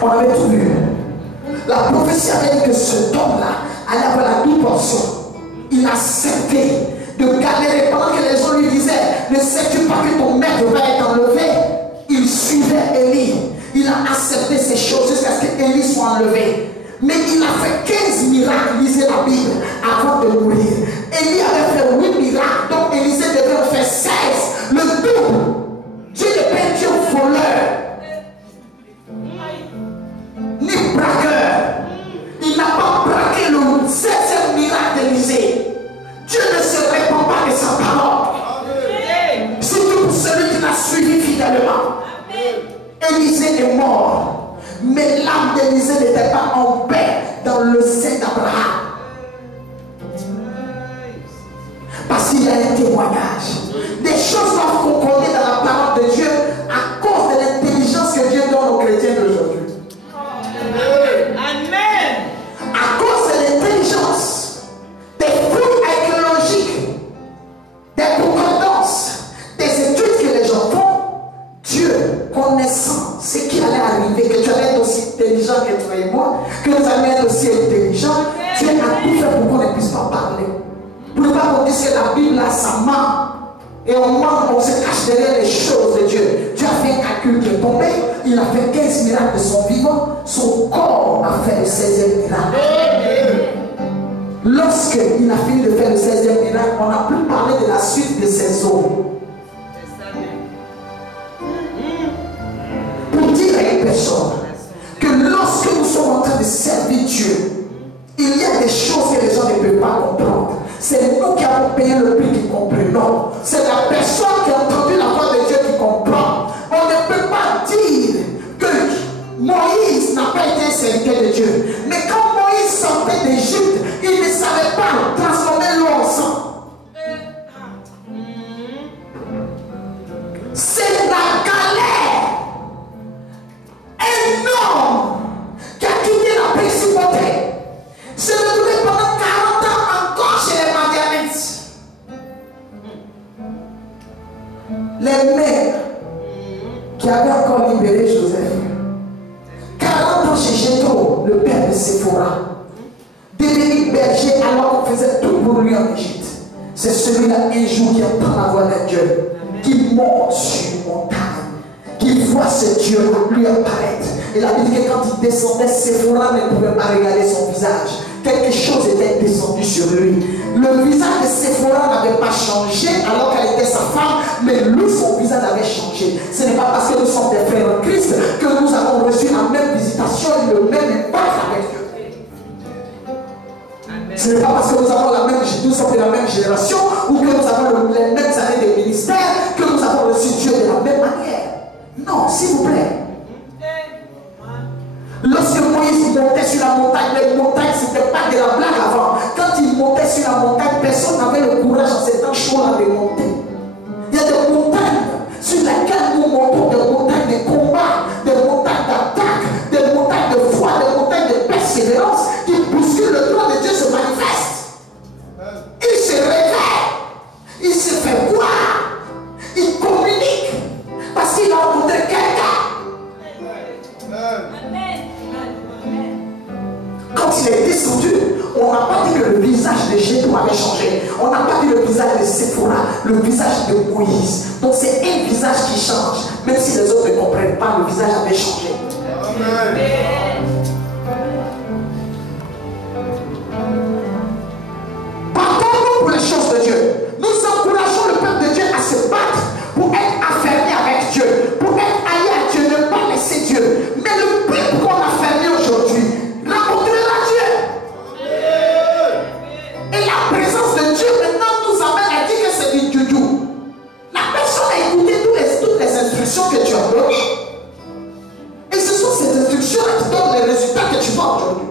On avait tout vu. La prophétie avait dit que cet homme-là allait avoir la double portion. Il a accepté de galérer pendant que les gens lui disaient ne sais-tu pas que ton maître va être enlevé? Il suivait Élie. Il a accepté ces choses jusqu'à ce qu'Élie soit enlevé. Mais il a fait 15 miracles, lisez la Bible, avant de mourir. Élie avait fait 8 miracles, donc Élisée devait en faire 16. Le double. Dieu n'est pas Dieu voleur, ni braqueur. Il n'a pas braqué le 16e miracle d'Élisée. Dieu ne se répand pas de sa parole. Surtout pour celui qui l'a suivi fidèlement. Élisée est mort, mais l'âme d'Élisée n'était pas en paix dans le sein d'Abraham. Parce qu'il y a un témoignage. Des choses doivent concorder dans la parole de Dieu à cause de l'intelligence que Dieu donne aux chrétiens d'aujourd'hui. Amen. À cause de l'intelligence, des fouilles archéologiques, des concordances, des études que les gens font, Dieu, connaissant ce qui allait arriver, que tu allais être aussi intelligent que toi et moi, que nous allions être aussi intelligents, Dieu a tout fait pour qu'on ne puisse pas parler. Pour ne pas qu'on dise que la Bible a sa main. Et au moment où on se cache derrière les choses de Dieu, Dieu a fait un calcul qui est tombé. Il a fait 15 miracles de son vivant. Son corps a fait le 16e miracle. Lorsqu'il a fini de faire le 16e miracle, on n'a plus parlé de la suite de ses os. Pour dire à une personne que lorsque nous sommes en train de servir Dieu, il y a des choses que les gens ne peuvent pas comprendre. C'est nous qui avons payé le prix qui comprenons. C'est la personne qui a entendu la voix de Dieu qui comprend. On ne peut pas dire que Moïse n'a pas été un serviteur de Dieu. Mais quand Moïse sortait d'Égypte, il ne savait pas transformer l'eau en sang. C'est la galère énorme qui a quitté la principauté. Se retrouver pendant 40 ans encore chez les Madianites. Les mères qui avaient encore libéré Joseph. 40 ans chez Jétro, le père de Séphora. Devenu berger alors qu'on faisait tout pour lui en Égypte. C'est celui-là un jour qui entend la voix de Dieu, qui monte sur une montagne, qui voit ce Dieu lui apparaître. Et la Bible dit que quand il descendait, Séphora ne pouvait pas regarder son visage. Quelque chose était descendu sur lui. Le visage de Séphora n'avait pas changé alors qu'elle était sa femme, mais lui, son visage avait changé. Ce n'est pas parce que nous sommes des frères en Christ que nous avons reçu la même visitation et le même impact avec Dieu. Ce n'est pas parce que nous sommes de la même génération ou que nous avons les mêmes années de ministère que nous avons reçu Dieu de la même manière. Non, s'il vous plaît. Lorsque Moïse montait sur la montagne, les montagnes, ce n'était pas de la blague avant. Quand il montait sur la montagne, personne n'avait le courage en ces temps chauds de monter. Il y a des montagnes sur lesquelles nous montons, des montagnes de combat, des montagnes d'attaque, des montagnes de foi, des montagnes de persévérance qui bousculent le droit de Dieu se manifeste. Il se réveille, il se fait voir, il communique parce qu'il a rencontré quelqu'un. Quand il est descendu, on n'a pas dit que le visage de Jésus avait changé. On n'a pas dit le visage de Séphora, le visage de Moïse. Donc c'est un visage qui change. Même si les autres ne comprennent pas, le visage avait changé. Partons-nous pour les choses de Dieu. Nous encourageons le peuple de Dieu à se battre pour être affermi avec Dieu, pour être allié à Dieu, ne pas laisser Dieu. Mais le peuple qu'on a fermé aujourd'hui, rencontrera Dieu. Et la présence de Dieu maintenant nous amène à dire que c'est du doudou. La personne a écouté toutes les instructions que tu as données. Et ce sont ces instructions-là qui donnent les résultats que tu vois aujourd'hui.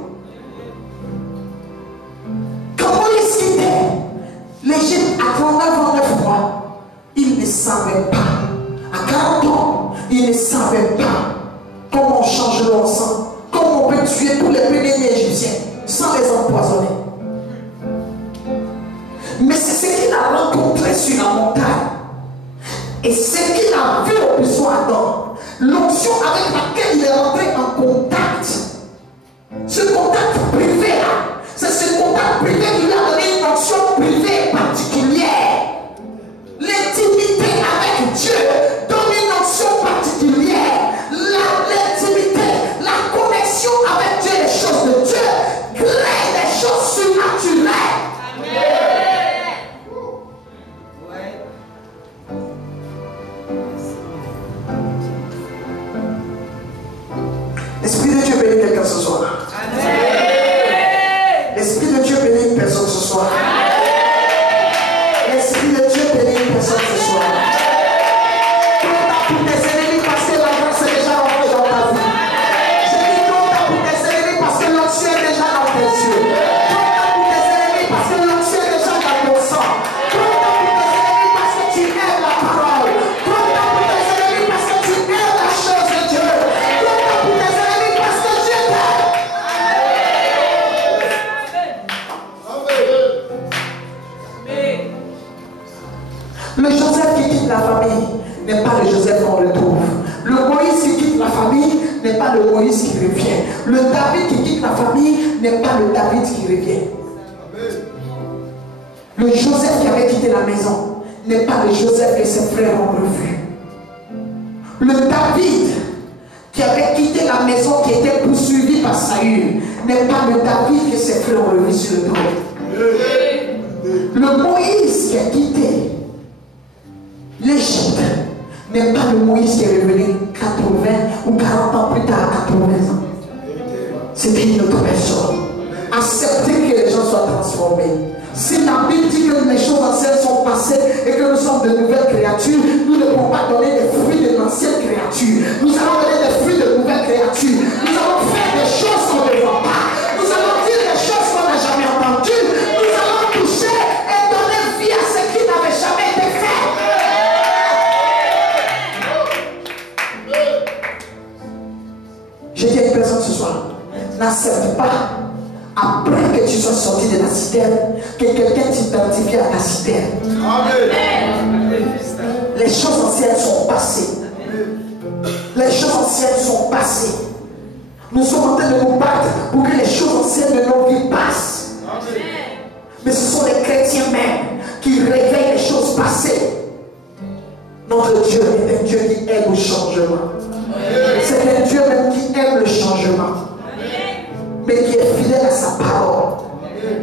Quand Moïse quittait l'Égypte à 39 ans, 9 mois, il ne savait pas. À 40 ans, il ne savait pas comment on change l'eau en sang, comment on peut tuer tous les premiers Égyptiens sans les empoisonner. Mais c'est ce qu'il a rencontré sur la montagne. Et ce qu'il a vu au buisson Adam l'onction avec laquelle il est rentré en contact, ce contact privé là, c'est ce contact privé qui lui a donné une onction privée particulière. L'intimité avec Dieu donne une onction particulière. L'intimité, la connexion avec Dieu, les choses de Dieu, crée des choses surnaturelles. L'Esprit de Dieu bénit quelqu'un ce soir. L'Esprit de Dieu bénit une personne ce soir. L'Esprit de Dieu bénit une personne ce soir. Trop tard pour tes ennemis parce que la grâce est déjà rentrée dans ta vie. Je dis trop tard pour tes ennemis parce que l'onction est déjà dans tes yeux. Trop tard pour tes ennemis parce que l'onction est déjà dans ton sang. Trop tard pour tes ennemis parce que tu aimes la parole. Trop tard pour tes ennemis parce que tu aimes la chose de Dieu. Trop tard pour tes ennemis parce que Dieu t'aime. Le Joseph qui quitte la famille n'est pas le Joseph qu'on retrouve. Le Moïse qui quitte la famille n'est pas le Moïse qui revient. Le David qui quitte la famille n'est pas le David qui revient. Le Joseph qui avait quitté la maison n'est pas le Joseph que ses frères ont revu. Le David qui avait quitté la maison, qui était poursuivi par Saül, n'est pas le David que ses frères ont revu sur le trône. Le Moïse qui a quitté l'Égypte n'est pas le Moïse qui est revenu 80 ou 40 ans plus tard, 80 ans. C'était une autre personne. Accepter que les gens soient transformés. Si la Bible dit que les choses anciennes sont passées et que nous sommes de nouvelles créatures, nous ne pouvons pas donner des fruits de l'ancienne créature. Nous allons donner des fruits de nouvelles créatures. Nous allons faire des choses qu'on ne voit pas. Nous allons dire des choses qu'on n'a jamais entendues. Nous allons toucher et donner vie à ce qui n'avait jamais été fait. Je dis à une personne ce soir, n'accepte pas, après que tu sois sorti de la citerne, que quelqu'un t'identifie à la citerne. Amen. Les choses anciennes sont passées. Les choses anciennes sont passées. Nous sommes en train de nous battre pour que les choses anciennes de nos vies passent. Amen. Mais ce sont les chrétiens même qui réveillent les choses passées. Notre Dieu est un Dieu qui aime le changement. C'est un Dieu même qui aime le changement, mais qui est fidèle à sa parole.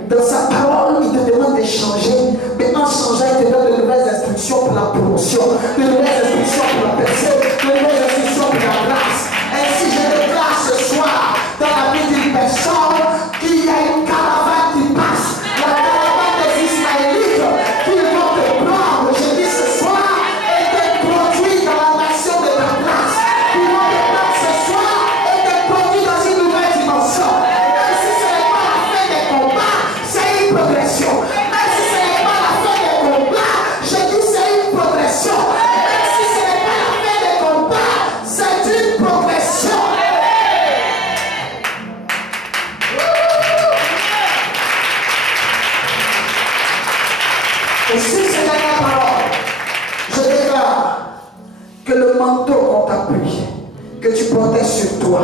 Dans sa parole, il te demande de changer, mais en changeant, il te donne de nouvelles instructions pour la promotion, de nouvelles instructions pour la personne, de nouvelles instructions pour la grâce. Ainsi, je déclare ce soir, dans la vie d'une personne, qu'il y a une caravane qui passe, la caravane des Ismaélites, qui vont te prendre, je dis ce soir, et te produire dans la nation de ta grâce. Ils vont te prendre ce soir et te produire dans une nouvelle dimension. Même si ce n'est pas la fin des combats, c'est une progression. Même si ce n'est pas la fin des combats, je dis c'est une progression. Même si ce n'est pas la fin des combats, c'est une progression. Et si c'est la parole, je déclare que le manteau qu'on t'a pris, que tu portais sur toi,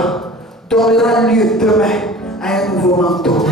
donnera lieu demain à un nouveau manteau.